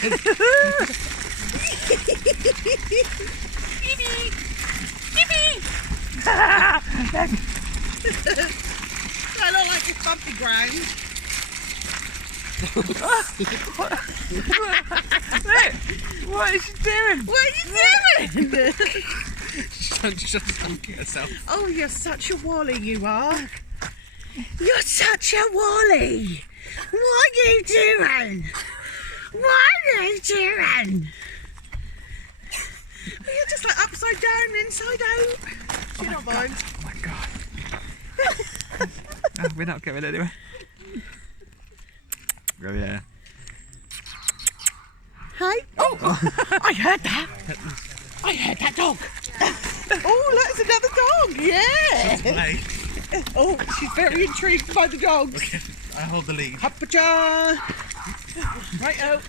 I don't like this bumpy ground. What is she doing? What are you doing? She's stunking herself. Oh, you're such a wally, you are. You're such a wally. What are you doing? What are you doing? Well, you're just like upside down, inside out. Do you not mind? Oh my god. No, we're not going anywhere. Oh yeah. Hey? Oh, I heard that. I heard that dog. Oh, that's another dog. Yeah. Play. Oh, she's very intrigued by the dogs. Okay, I hold the lead. Hoppa-cha. Right out.